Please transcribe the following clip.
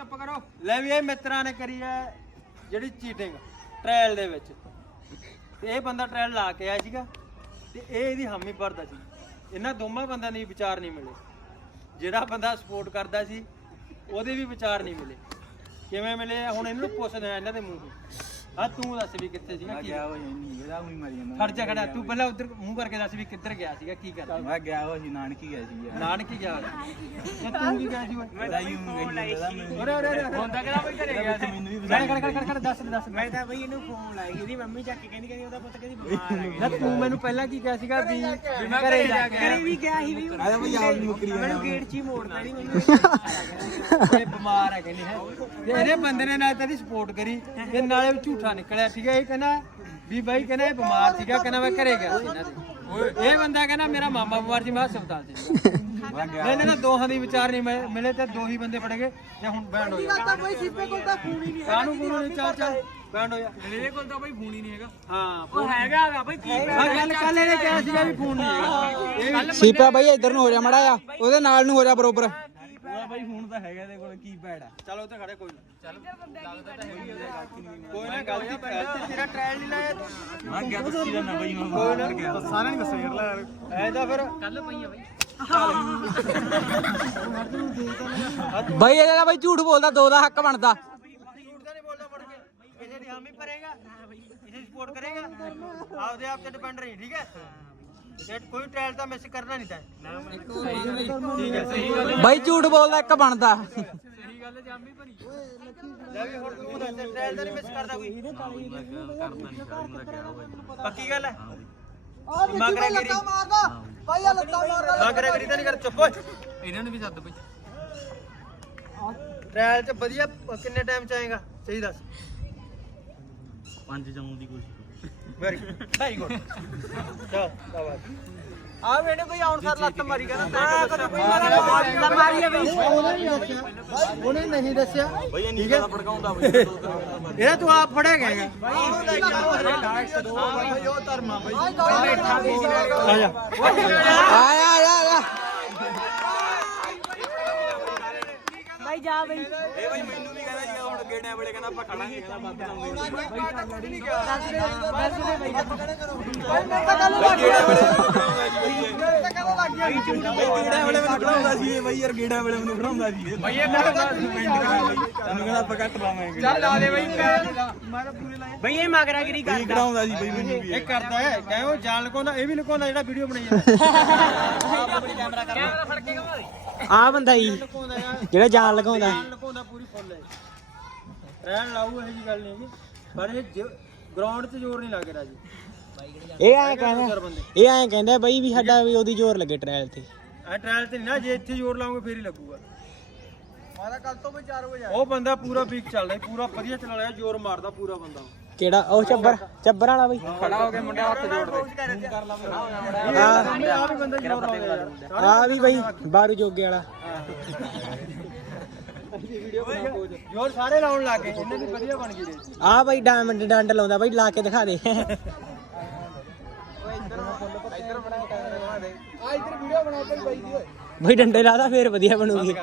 ਚੁੱਪ ਕਰੋ। ਲੈ ਵੀ ਇਹ ਮਿੱਤਰਾਂ ਨੇ ਕਰੀ ਹੈ ਜਿਹੜੀ ਚੀਟਿੰਗ ਟ੍ਰਾਇਲ ਦੇ ਵਿੱਚ। ਤੇ ਇਹ ਬੰਦਾ ਟ੍ਰਾਇਲ ਲਾ ਕੇ ਆਇਆ ਸੀਗਾ ਤੇ ਇਹ ਇਹਦੀ ਹਾਮੀ ਭਰਦਾ ਸੀ। ਇਹਨਾਂ ਦੋਵਾਂ ਬੰਦਿਆਂ ਦੇ ਵਿਚਾਰ ਨਹੀਂ ਮਿਲੇ। ਜਿਹੜਾ ਬੰਦਾ ਸਪੋਰਟ ਕਰਦਾ ਸੀ, ਉਹਦੇ ਵੀ ਵਿਚਾਰ ਨਹੀਂ ਮਿਲੇ। ਕਿਵੇਂ ਮਿਲੇ ਹੁਣ ਇਹਨਾਂ ਨੂੰ ਪੁੱਛਦੇ ਆ ਇਹਨਾਂ ਦੇ ਮੂੰਹ ਆ ਤੂੰ ਦੱਸ ਵੀ ਕਿੱਥੇ ਸੀਗਾ ਕੀ ਗਿਆ ਹੋਇਆ ਨਹੀਂ ਇਹਦਾ ਵੀ ਮਰੀ ਜਾਂਦਾ। ਖੜ ਜਾ ਖੜਾ ਤੂੰ ਪਹਿਲਾਂ ਉਧਰ ਮੂੰਹ ਕਰਕੇ ਦੱਸ ਵੀ ਕਿੱਧਰ ਗਿਆ ਸੀਗਾ ਕੀ ਕਰਦਾ ਮੈਂ ਗਿਆ ਹੋਇਆ ਸੀ ਨਾਨਕੀ ਗਿਆ ਸੀ ਯਾਰ ਨਾਨਕੀ ਗਿਆ। ਤੇ ਤੂੰ ਕੀ ਗਿਆ ਸੀ ਮੈਂ ਤਾਂ ਯੂੰ ਗਈ ਉਰੇ ਉਰੇ ਹੁੰਦਾ ਕਿਹੜਾ ਬਈ ਘਰੇ ਗਿਆ ਸੀ? ਮੈਨੂੰ ਵੀ ਖੜ ਖੜ ਖੜ ਖੜ ਦੱਸ ਦੱਸ। ਮੈਂ ਤਾਂ ਬਈ ਇਹਨੂੰ ਫੋਨ ਲਾਈ ਇਹਦੀ ਮੰਮੀ ਚੱਕ ਕੇ ਕਹਿੰਦੀ ਕਹਿੰਦੀ ਉਹਦਾ ਪੁੱਤ ਕਹਿੰਦੀ ਬਿਮਾਰ ਆ ਨਾ ਤੂੰ ਮੈਨੂੰ ਪਹਿਲਾਂ ਕੀ ਕਿਹਾ ਸੀਗਾ ਵੀ ਮੈਂ ਘਰੇ ਜਾ ਕੇ ਘਰੇ ਵੀ ਗਿਆ ਸੀ ਵੀ ਆਇਆ ਬਈ ਆਪ ਨਹੀਂ ਮੁੱਕਰੀ ਮੈਨੂੰ ਗੇਟ 'ਚ ਹੀ ਮੋੜਦਾ ਨਹੀਂ ਮੈਨੂੰ ਇਹ ਬਿਮਾਰ ਹੈ ਕਹਿੰਦੀ ਹੈ। ਤੇ ਇਹਦੇ ਬੰਦੇ ਨੇ ਨਾਲ ਤੇਰੀ ਸਪੋਰਟ ਕਰੀ ਤੇ ਨਾਲੇ ਉਹ ਝੂਠਾ ਨਿਕਲਿਆ ਠੀਕ ਹੈ ਇਹ ਕਹਿੰਦਾ ਵੀ ਬਾਈ ਕਹਿੰਦਾ ਇਹ ਬਿਮਾਰ ਸੀਗਾ ਕਹਿੰਦਾ ਮੈਂ ਘਰੇ ਗਿਆ ਸੀ ਇਹਨਾਂ ਦੇ। ਇਹ ਬੰਦਾ ਕਹਿੰਦਾ ਮੇਰਾ ਮਾਮਾ ਬਿਮਾਰ ਸੀ ਮੈਂ ਹਸਪਤਾਲ ਚ ਮੈਂ ਗਿਆ। ਨਹੀਂ ਨਹੀਂ ਦੋਹਾਂ ਦੀ ਵਿਚਾਰ ਨਹੀਂ ਮਿਲੇ- ਮਿਲੇ ਤੇ ਦੋ ਹੀ ਬੰਦੇ ਫੜ ਗਏ ਤੇ ਹੁਣ ਬੈਂਡ ਹੋ ਜਾ ਬਈ ਸਿੱਪੇ ਕੋਲ ਤਾਂ ਫੋਨ ਹੀ ਨਹੀਂ ਕਾਨੂੰ ਕੋਲ ਨਹੀਂ ਚੱਲ ਚੱਲ ਬੈਂਡ ਹੋ। ਜਾ ਇਹਦੇ ਕੋਲ ਤਾਂ ਬਈ ਫੋਨ ਹੀ ਨਹੀਂ ਹੈਗਾ। ਹਾਂ ਉਹ ਹੈਗਾ ਹੈਗਾ ਬਈ ਕੀ ਆ ਗੱਲ ਕੱਲ ਇਹਨੇ ਕਿਹਾ ਸੀਗਾ ਵੀ ਫੋਨ ਨਹੀਂ ਹੈਗਾ। ਇਹ ਸੀਪਾ ਬਾਈ ਇੱਧਰ ਨੂੰ ਹੋ ਜਾ ਮੜਾ ਆ ਉਹਦੇ ਨਾਲ ਨੂੰ ਹੋ ਜਾ ਬਰੋਬਰ। ਤਾਂ ਹੈਗਾ ਇਹਦੇ ਕੋਲ ਕੀ ਪੈੜ ਆ। ਚਲੋ ਉੱਥੇ ਖੜੇ ਕੋਈ ਨਾ। ਕੋਈ ਨਾ ਗਲਤੀ ਗਲਤੀ ਤੇਰਾ ਟ੍ਰਾਇਲ ਨਹੀਂ ਲਾਇਆ ਤੂੰ। ਮੈਂ ਗਿਆ ਦੱਸੀ ਜਾਂਦਾ ਬਾਈ ਮੈਂ ਬਾਹਰ ਗਿਆ। ਸਾਰਿਆਂ ਨੇ ਦੱਸਿਆ ਯਾਰ ਐ ਤਾਂ ਫਿਰ ਕੱਲ ਪਈਆਂ ਬਈ। ਬਾਈ ਇਹਦਾ ਤਾਂ ਬਾਈ ਝੂਠ ਬੋਲਦਾ ਦੋ ਦਾ ਹੱਕ ਬਣਦਾ। ਝੂਠ ਤਾਂ ਨਹੀਂ ਬੋਲਦਾ ਮੁੜ ਕੇ ਕਿਸੇ ਦੀ ਹਾਮੀ ਭਰੇਗਾ। ਕਿਸੇ ਦੀ ਸਪੋਰਟ ਕਰੇਗਾ। ਆਪਦੇ ਆਪ ਤੇ ਡਿਪੈਂਡ ਰਹੀ ਠੀਕ ਹੈ? ਜੇ ਕੋਈ ਟ੍ਰਾਇਲ ਤਾਂ ਮਿਸ ਕਰਨਾ ਨਹੀਂ ਤੈਂ। ਠੀਕ ਹੈ। ਸਹੀ ਗੱਲ ਬਾਈ ਝੂਠ ਬੋਲਦਾ ਇੱਕ ਬਣਦਾ। ਸਹੀ ਗੱਲ ਜਾਮੀ ਭਰੀ। ਲੈ ਵੀ ਹੁਣ ਤੂੰ ਦੱਸ ਟ੍ਰਾਇਲ ਤਾਂ ਨਹੀਂ ਮਿਸ ਕਰਦਾ ਕੋਈ। ਪੱਕੀ ਗੱਲ ਹੈ? ਮਗਰਾ ਗਰੀ ਮਾਰਦਾ। ਭਾਈ ਆ ਲੱਤਾਂ ਮਾਰਦਾ ਮਗਰਾ ਗਰੀ ਤਾਂ ਨਹੀਂ ਕਰ ਚੁੱਪ ਓਏ। ਇਹਨਾਂ ਨੂੰ ਵੀ ਸੱਦ ਬਈ। ਟ੍ਰਾਇਲ ਚ ਵਧੀਆ ਕਿੰਨੇ ਟਾਈਮ ਚ ਆਏਗਾ? ਸਹੀ ਦੱਸ। ਪੰਜ ਜਾਉਣ ਦੀ ਕੋਸ਼ਿਸ਼। ਵੈਰੀ ਗੁੱਡ ਵੈਰੀ ਗੁੱਡ ਚਲ ਸ਼ਾਬਾਸ਼ ਆ ਵੇਣੇ ਕੋਈ ਆਉਣ ਸਰ ਲੱਤ ਮਾਰੀ ਕਹਿੰਦਾ ਤਾਂ ਕਦੇ ਕੋਈ ਮਾਰੀ ਮਾਰੀ ਬਈ ਉਹਨੇ ਨਹੀਂ ਦੱਸਿਆ। ਬਾਈ ਇੰਨੀ ਜ਼ਿਆਦਾ ਭੜਕਾਉਂਦਾ ਬਾਈ। ਇਹਦਾ ਤੂੰ ਆਪ ਫੜਿਆ ਗਿਆ ਆ ਜਾ ਆਇਆ ਆਇਆ। ਬਾਈ ਜਾ ਬਈ। ਇਹ ਬਾਈ ਮੈਨੂੰ ਵੀ ਕਹਿੰਦਾ ਜੀ ਹੁਣ ਗੇੜਿਆਂ ਵੇਲੇ ਕਹਿੰਦਾ ਆਪਾਂ ਖੜਾਂਗੇ ਕਹਿੰਦਾ ਬਾਤ ਆਉਂਦੀ ਗੇੜਿਆਂ ਵੇਲੇ ਮੈਨੂੰ ਖੜਾਉਂਦਾ ਸੀ। ਇਹ ਬਾਈ ਯਾਰ ਗੇੜਿਆਂ ਵੇਲੇ ਮੈਨੂੰ ਖੜਾਉਂਦਾ ਸੀ। ਇਹ ਬਾਈ ਇਹ ਤੈਨੂੰ ਕਹਿੰਦਾ ਆਪਾਂ ਕੱਟ ਲਾਵਾਂਗੇ ਚੱਲ ਲਾ ਦੇ ਬਈ ਬਈ ਇਹ ਮਗਰਾਗਿਰੀ ਇਹ ਕਰਦਾ। ਖੜਾਉਂਦਾ ਸੀ ਬਾਈ ਮੈਨੂੰ ਵੀ। ਇਹ ਕਰਦਾ ਹੈ ਕਹੇ ਜਾਣ ਲਗਾਉਂਦਾ ਇਹ ਵੀ ਲਗਾਉਂਦਾ ਜਿਹੜਾ ਵੀਡੀਓ ਬਣਾਈ ਜਾਂਦਾ। ਕੇ ਦੇ ਆ ਬੰਦਾ ਹੀ ਜਿਹੜਾ ਜਾਨ ਲਗਾਉਂਦਾ। ਜਾਣ ਲਗਾਉਂਦਾ ਪੂਰੀ ਫੁੱਲ ਹੈ। ਰਹਿਣ ਲਾਊ ਇਹ ਜੀ ਗੱਲ ਨਹੀਂ ਹੈਗੀ। ਪਰ ਇਹ ਗਰਾਊਂਡ 'ਚ ਜ਼ੋਰ ਨਹੀਂ ਲੱਗ ਰਿਹਾ ਜੀ। ਇਹ ਐਂ ਕਹਿੰਦਾ ਇਹ ਐਂ ਕਹਿੰਦਾ ਬਾਈ ਵੀ ਸਾਡਾ ਵੀ ਉਹਦੀ ਜ਼ੋਰ ਲੱਗੇ ਟ੍ਰਾਇਲ ਤੇ। ਆ ਟ੍ਰਾਇਲ ਤੇ ਨਹੀਂ ਨਾ ਜੇ ਇੱਥੇ ਜ਼ੋਰ ਲਾਉਂਗੇ ਫੇਰ ਹੀ ਲੱਗੂਗਾ। ਮਾਰਾ ਕੱਲ ਤੋਂ ਵੀ 4 ਵਜੇ ਉਹ ਬੰਦਾ ਪੂਰਾ ਵੀਕ ਚੱਲਦਾ ਜੀ, ਪੂਰਾ ਵਧੀਆ ਚਲਾ ਰਿਹਾ ਜ਼ੋਰ ਮਾਰਦਾ ਪੂਰਾ ਬੰਦਾ। ਕਿਹੜਾ? ਉਹ ਚੱਬਰ ਚੱਬਰ ਵਾਲਾ ਬਾਈ। ਖੜਾ ਹੋ ਕੇ ਮੁੰਡਾ ਹੱਥ ਜੋੜ ਦੇ। ਆ ਆ ਵੀ ਬੰਦਾ ਆ ਬਾਈ ਬਾਰੂ ਜੋਗੇ ਵਾਲਾ। ਜ਼ੋਰ ਸਾਰੇ ਲਾਉਣ ਲੱਗ ਗਏ ਇਹਨਾਂ ਦੀ ਵਧੀਆ ਬਣ ਗਈ ਰੇਸ ਆ ਬਾਈ ਡਾਇਮੰਡ ਡੰਡ ਲਾਉਂਦਾ ਬਾਈ ਲਾ ਕੇ ਦਿਖਾ ਦੇ। ਆ ਇੱਧਰ ਵੀਡੀਓ ਬਣਾ ਕੇ ਬਾਈ ਦੀ ਓਏ ਬਾਈ ਡੰਡੇ ਲਾਦਾ ਫੇਰ ਵਧੀਆ ਬਣੂਗੀ।